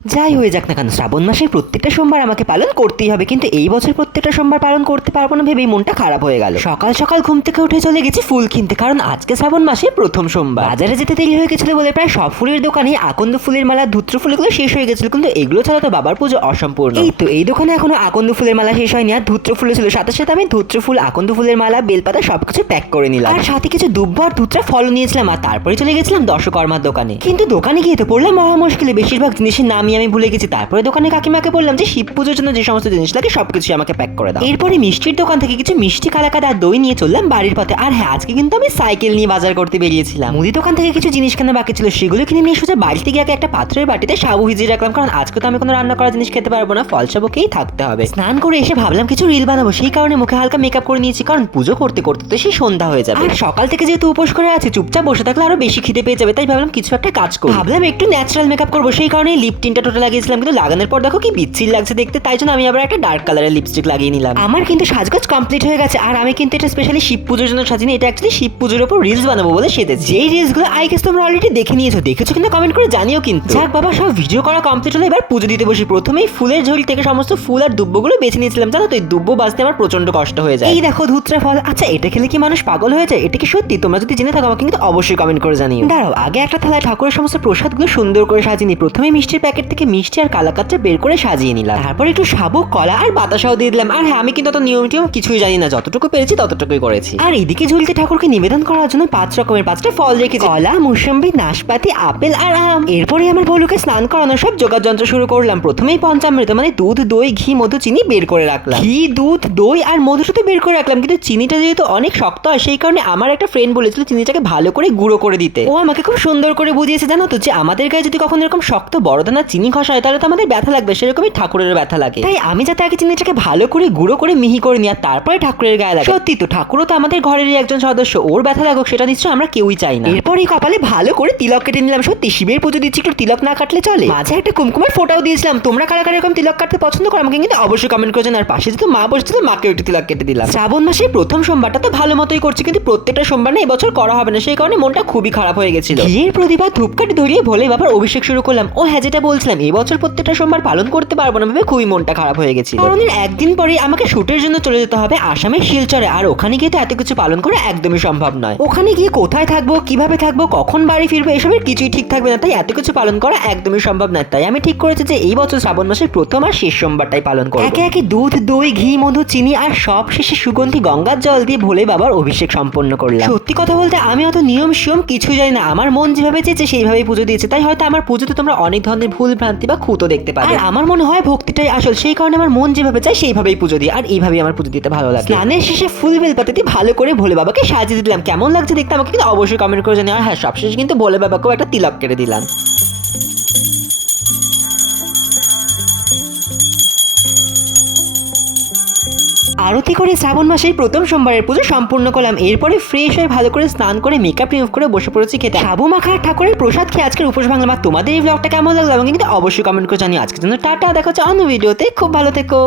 যাই হয়ে যাক না কেন শ্রাবণ মাসের প্রত্যেকটা সোমবার আমাকে পালন করতেই হবে, কিন্তু এই বছর প্রত্যেকটা সোমবার পালন করতে পারবো না ভেবেই মনটা খারাপ হয়ে গেল। সকাল সকাল ঘুম থেকে উঠে চলে গেছি ফুল কিনতে, কারণ আজকে শ্রাবণ মাসের প্রথম সোমবার। বাজারে যেতে দেরি হয়ে গেছিল বলে প্রায় সব ফুলের দোকানে আকন্দ ফুলের মালা, ধুত্র ফুলগুলো শেষ হয়ে গেছিল, কিন্তু এগুলো ছাড়া তো বাবার পুজো অসম্পূর্ণ। এই তো এই দোকানে এখনো আকন্দ ফুলের মালা শেষ হয়নি, আর ধুত্র ফুল ছিল। সাথে সাথে আমি ধুত্র ফুল, আকন্দ ফুলের মালা, বেলপাতা সবকিছু প্যাক করে নিলাম, আর সাথে কিছু দুব্ব আর ধুত্রা ফলও নিয়েছিলাম। আর তারপরে চলে গেছিলাম দশকর্মার দোকানে, কিন্তু দোকানে গিয়ে তো পড়লাম মহা মুশকিলে। বেশিরভাগ জিনিসের নামই আমি ভুলে গেছি। তারপরে দোকানে কাকিমাকে বললাম যে শিব পুজোর জন্য যে সমস্ত জিনিস লাগে সবকিছু আমাকে প্যাক করে দাও। এরপরে মিষ্টির দোকান থেকে কিছু মিষ্টি, কালাকাঁদ আর দই নিয়ে চললাম বাড়ির পথে। আর হ্যাঁ, আজকে কিন্তু আমি সাইকেল নিয়ে বাজার করতে বেরিয়েছিলাম। মুদি দোকান থেকে কিছু জিনিস কেনা বাকি ছিল, সেগুলো কিনে নিয়ে সোজা বাড়িতে গিয়ে একটা পাত্রের বাটিতে সাবু ভিজিয়ে রাখলাম, কারণ আজকে তো আমি কোনো রান্না করা জিনিস খেতে পারবো না, ফল সাবুকেই থাকতে হবে। স্নান করে এসে ভাবলাম কিছু রিল বানাবো, সেই কারণে মুখে হালকা মেকআপ করে নিয়েছি, কারণ পুজো করতে করতে তো সেই সন্ধ্যা হয়ে যাবে। আর সকাল থেকে যেহেতু উপোস করে আছি, চুপচাপ বসে থাকলে আরো বেশি খিদে পেয়ে যাবে, তাই ভাবলাম কিছু একটা কাজ করব। ভাবলাম একটু ন্যাচারাল মেকআপ করবো, সেই কারণে লিপ টিনটা টোটা লাগিয়েছিলাম, কিন্তু লাগানোর পর দেখো কি বিচ্ছিরি লাগছে দেখতে, তাই জন্য আমি আবার একটা ডার্ক কালারের লিপস্টিক লাগিয়ে নিলাম। আমার কিন্তু সাজগোজ কমপ্লিট হয়ে গেছে, আর আমি কিন্তু এটা স্পেশালি শিব পুজোর জন্য সাজিনি, এটা অ্যাকচুয়ালি শিব পুজোর উপর রিলস বানাবো বলে সেজেছি। যেই রিলসগুলো আই গেস তোমরা অলরেডি দেখে দেখেছো কিন্তু কমেন্ট করে জানিও। কিন্তু যাক বাবা, সব ভিডিও করা কমপ্লিট হলে এবার পুজো দিতে বসি। প্রথমেই ফুলের ঝুড়ি থেকে সমস্ত ফুল আর দুব্বগুলো বেছে নিয়েছিলাম, জানো তো এই দুব্ব বাজতে আমার প্রচন্ড কষ্ট হয়ে যায়। এই দেখো ধুত্রা ফল, আচ্ছা এটা খেলে কি মানুষ পাগল হয়ে যায়? এটা কি সত্যি? তোমরা যদি জেনে থাকো আমাকে কিন্তু অবশ্যই কমেন্ট করে জানিও। দাঁড়াও, আগে একটা থালায় ঠাকুরের সমস্ত প্রসাদগুলো সুন্দর করে সাজিয়ে নিই। প্রথমে মিষ্টির প্যাকেট থেকে মিষ্টি আর কালাকাঁদটা বের করে সাজিয়ে নিলাম, তারপর একটু সাবু, কলা আর বাতাসাও দিয়ে দিলাম। আর হ্যাঁ, আমি কিন্তু অত নিয়ম টিয়ম কিছুই জানি না, যতটুকু পেরেছি ততটুকুই করেছি। আর এদিকে ঝুলিতে ঠাকুরকে নিবেদন করার জন্য 5 রকমের 5টা ফল রেখেছি, কলা, মুসম্বি, নাশপাতি, আপেল আর আম। এরপরে আমার ভলুকে স্নান করানোর সব জোগাড় যন্ত্র শুরু করলাম। প্রথমেই পঞ্চামৃত মানে দুধ, দই, ঘি, মধু, চিনি বের করে রাখলাম। ঘি, দুধ, দই আর মধু শুধু বের করে রাখলাম, কিন্তু চিনিটা যেহেতু অনেক শক্ত হয়, সেই কারণে আমার একটা ফ্রেন্ড বলেছিল চিনিটাকে ভালো করে গুঁড়ো করে দিতে। ও আমাকে খুব সুন্দর করে বুঝিয়েছে, জানো তো, যে আমাদের গায়ে যদি কখনো এরকম শক্ত বড় দানা চিনি ঘষা হয়, তাহলে তো আমাদের ব্যথা লাগবে, সেরকমই ঠাকুরের ব্যথা লাগে। তাই আমি যাতে আগে চিনিটাকে ভালো করে গুঁড়ো করে মিহি করে নিই, আর তারপরে ঠাকুরের গায়ে লাগে। সত্যি তো, ঠাকুরও তো আমাদের ঘরেরই একজন সদস্য, ওর ব্যথা লাগুক সেটা নিশ্চয় আমরা কেউই চাই না। এরপরই কপালে ভালো করে তিলক কেটে নিলাম। সত্যি শিবের পুজো দিচ্ছি, একটু তিলক না কাটলে চলে? মাঝে একটা কুমকুমের ফোটাও দিয়েছিলাম। তোমরা কারা কারা এরকম তিলক কাটতে পছন্দ করো আমাকে কিন্তু অবশ্যই কমেন্ট করছেন। আর পাশে যেহেতু মা বসছিল, মাকে একটু তিলক কেটে দিলাম। শ্রাবণ মাসের প্রথম সোমবারটা তো ভালো মতোই করছি, কিন্তু প্রত্যেকটা সোমবার না এবছর করা হবে না, সেই কারণে মনটা খুবই খারাপ হয়ে গেছিল। ঘিয়ের প্রদীপ আর ধূপকাঠি ধরিয়ে ভোলে বাবার অভিষেক শুরু করলাম। ও হ্যাঁ, যেটা বলছিলাম, এবছর প্রত্যেকটা সোমবার পালন করতে পারবো না ভেবে খুবই মনটা খারাপ হয়ে গেছিল, কারণ একদিন পরে আমাকে শুটের জন্য চলে যেতে হবে আসামের শিলচরে। আর ওখানে গিয়ে তো এত কিছু পালন করা একদমই সম্ভব নয়। ওখানে গিয়ে কোথায় থাকবো, কিভাবে থাকবো, কখন বাড়ি ফিরবো, এসবের কিছুই ঠিক থাকবে না, তাই এত কিছু পালন করা একদমই সম্ভব নয়। তাই আমি ঠিক করেছি যে এই বছর শ্রাবণ মাসের প্রথম আর শেষ সোমবারটাই পালন করব। একে একে দুধ, দই, ঘি, মধু, চিনি আর সব শেষে সুগন্ধি গঙ্গার জল দিয়ে ভোলে বাবার অভিষেক সম্পন্ন করলাম। সত্যি কথা বলতে আমি অত নিয়ম শিয়ম কিছুই জানি না, আমার মন যেভাবে চেয়েছে সেইভাবেই পুজো দিয়েছে। তাই হয়তো আমার পুজোতে তোমরা অনেক ধরনের ভুল ভ্রান্তি বা খুঁতো দেখতে পাবে, আর আমার মনে হয় ভক্তিটাই আসল, সেই কারণে আমার মন যেভাবে চায় সেইভাবেই পুজো দিই, আর এইভাবেই আমার পুজো দিতে ভালো লাগে। স্নানের শেষে ফুল বেলপাতা দিয়ে ভালো করে ভোলে বাবাকে সাজিয়ে দিলাম। কেমন লাগছে দেখতে আমাকে কিন্তু অবশ্যই কমেন্ট করে জানিও। আর হ্যাঁ, সবশেষে কিন্তু ভোলে বাবাকেও একটা তিলক কেটে দিলাম। আরতি করে শ্রাবণ মাসের প্রথম সোমবারের পুজো সম্পূর্ণ করলাম। এরপরে ফ্রেশ হয়ে ভালো করে স্নান করে মেকআপ রিমুভ করে বসে পড়েছি খেতে। সাবু মাখা ঠাকুরের প্রসাদ খেয়ে আজকের উপোস ভাঙলাম। আর তোমাদের এই ব্লগটা কেমন লাগলো আমাকে কিন্তু অবশ্যই কমেন্ট করে জানিও। আজকের জন্য টাটা, দেখা হচ্ছে অন্য ভিডিওতে। খুব ভালো থেকো।